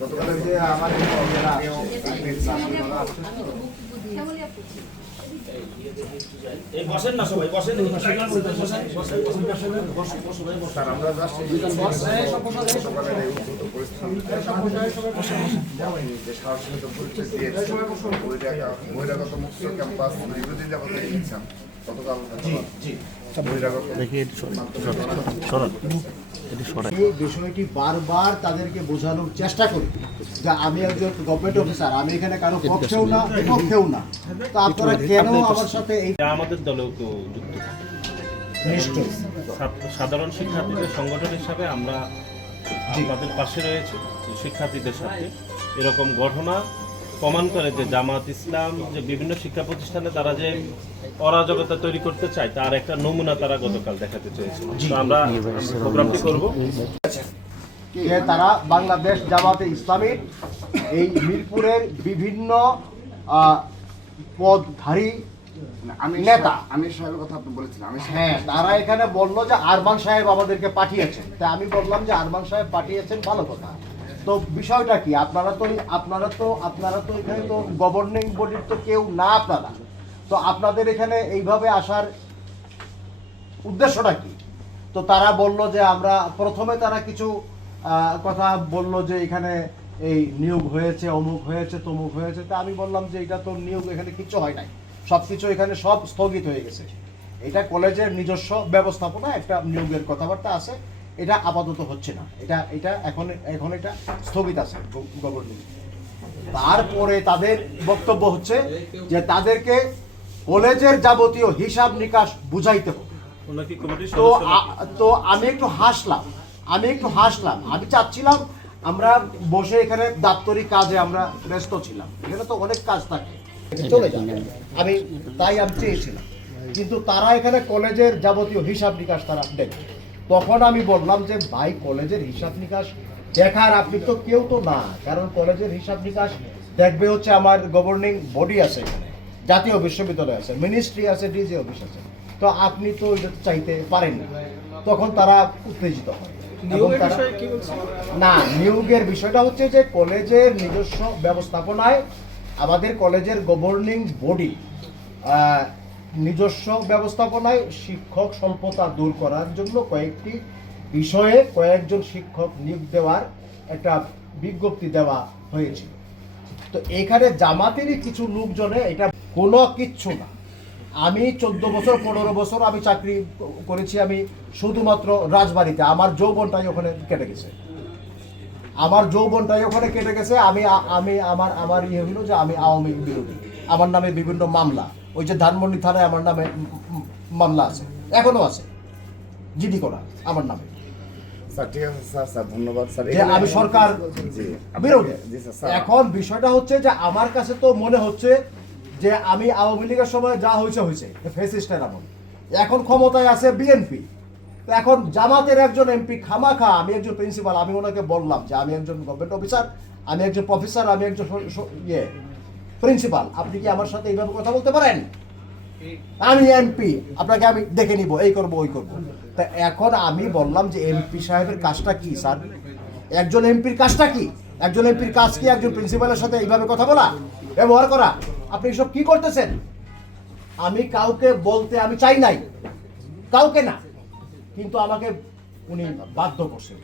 গতকালের যে আমার বসেন না সবাই বসেন স্যার আমরা যে সাহসিকত পরিচয় দিয়েছি বহিরাগত মুক্ত ক্যাম্পাস দীর্ঘদিন যাবত নিচ্ছেন গতকাল এই বিষয়টি বারবার তাদেরকে বোঝানোর চেষ্টা করি যে আমি একজন গভর্নমেন্ট অফিসার, আমি এখানে কারো পক্ষেও না বিপক্ষেও না, তো আপনারা কেন আমার সাথে এই আমাদের দলেও কেউ যুক্ত নিশ্চয় সাধারণ শিক্ষার্থীদের সংগঠন হিসাবে আমরা আপনাদের পাশে রয়েছে। শিক্ষার্থীদের সাথে এরকম ঘটনা প্রমাণ করে যে জামাত ইসলাম যে বিভিন্ন শিক্ষা প্রতিষ্ঠানে তারা যে অরাজকতা তৈরি করতে চায় তার একটা নমুনা তারা গতকাল দেখাতে চেয়েছে। আমরা প্রোগ্রামটি করব যে তারা বাংলাদেশ জামাতে ইসলামীর এই মিরপুরের বিভিন্ন পদধারী নেতা, আমি সাহেবের কথা আপনি বলেছিলেন, হ্যাঁ, তারা এখানে বললো যে আরমান সাহেব আমাদেরকে পাঠিয়েছেন। তা আমি বললাম যে আরমান সাহেব পাঠিয়েছেন ভালো কথা, তো বিষয়টা কি? আপনারা তো এখানে তো গভর্নিং বডির তো কেউ না, আপনারা তো আপনাদের এখানে এইভাবে আসার উদ্দেশ্যটা কি? তো তারা বলল যে আমরা প্রথমে তারা কিছু কথা বলল যে এখানে এই নিয়োগ হয়েছে, অমুক হয়েছে, তমুক হয়েছে। তা আমি বললাম যে এটা তো নিয়োগ, এখানে কিছু হয় নাই, সব কিছু এখানে সব স্থগিত হয়ে গেছে। এটা কলেজের নিজস্ব ব্যবস্থাপনা, একটা নিয়োগের কথাবার্তা আছে, এটা আপাতত হচ্ছে না, এটা এখন এটা স্থগিত আছে গভর্নিং। তারপরে তাদের বক্তব্য হচ্ছে যে তাদেরকে কলেজের যাবতীয় হিসাব নিকাশ বুঝাইতে হবে। তো আমি একটু হাসলাম, আমি চাচ্ছিলাম আমরা বসে এখানে দাপ্তরিক কাজে আমরা ব্যস্ত ছিলাম, এখানে তো অনেক কাজ থাকে, চলে যান, আমি চেয়েছিলাম, কিন্তু তারা এখানে কলেজের যাবতীয় হিসাব নিকাশ তারা দেখে। তখন আমি বললাম যে ভাই, কলেজের হিসাব নিকাশ দেখার আপনি তো কেউ তো না, কারণ কলেজের হিসাব নিকাশ দেখবে হচ্ছে আমার গভর্নিং বডি আছে, এখানে জাতীয় বিশ্ববিদ্যালয় আছে, মিনিস্ট্রি আছে, ডিজি অফিস আছে, তো আপনি তো এটা চাইতে পারেন না। তখন তারা উত্তেজিত হয়। না, নিয়োগের বিষয়টা হচ্ছে যে কলেজের নিজস্ব ব্যবস্থাপনায় আমাদের কলেজের গভর্নিং বডি নিজস্ব ব্যবস্থাপনায় শিক্ষক স্বল্পতা দূর করার জন্য কয়েকটি বিষয়ে কয়েকজন শিক্ষক নিয়োগ দেওয়ার একটা বিজ্ঞপ্তি দেওয়া হয়েছিল। তো এখানে জামাতেরই কিছু লোকজনে এটা কোনো কিচ্ছু না। আমি 14 বছর 15 বছর আমি চাকরি করেছি, আমি শুধুমাত্র রাজবাড়িতে, আমার যৌবনটাই ওখানে কেটে গেছে, আমার ইয়ে হলো যে আমি আওয়ামী বিরোধী, আমার নামে বিভিন্ন মামলা, ওই যে ধানমন্ডি থানায় আমার নামে মামলা আছে, এখনো আছে, জিডি করা আমার নামে। স্যার ঠিক আছে স্যার ধন্যবাদ স্যার, আমি সরকার বিরোধী। এখন বিষয়টা হচ্ছে যে আমার কাছে তো মনে হচ্ছে যে আমি আওয়ামী লীগের সময় যা হয়েছে ফ্যাসিস্টের আমল, এখন ক্ষমতায় আছে বিএনপি, তো এখন জামাতের একজন এমপি খামাখা, আমি একজন প্রিন্সিপাল, আমি ওনাকে বললাম যে আমি একজন গভর্নমেন্ট অফিসার, আমি একজন প্রফেসর, আমি একজন প্রিন্সিপাল, আপনি কি আমার সাথে এইভাবে কথা বলতে পারেন? আমি এমপি, আপনাকে আমি দেখে নিব, এই করব ওই করব। তা এখন আমি বললাম যে এমপি সাহেবের কাজটা কি স্যার? একজন এমপির কাজটা কি? একজন এমপির কাজ কি একজন প্রিন্সিপালের সাথে এইভাবে কথা বলা, ব্যবহার করা? আপনি এসব কি করতেছেন? আমি কাউকে বলতে আমি চাই নাই, কাউকে না, কিন্তু আমাকে উনি বাধ্য করছেন।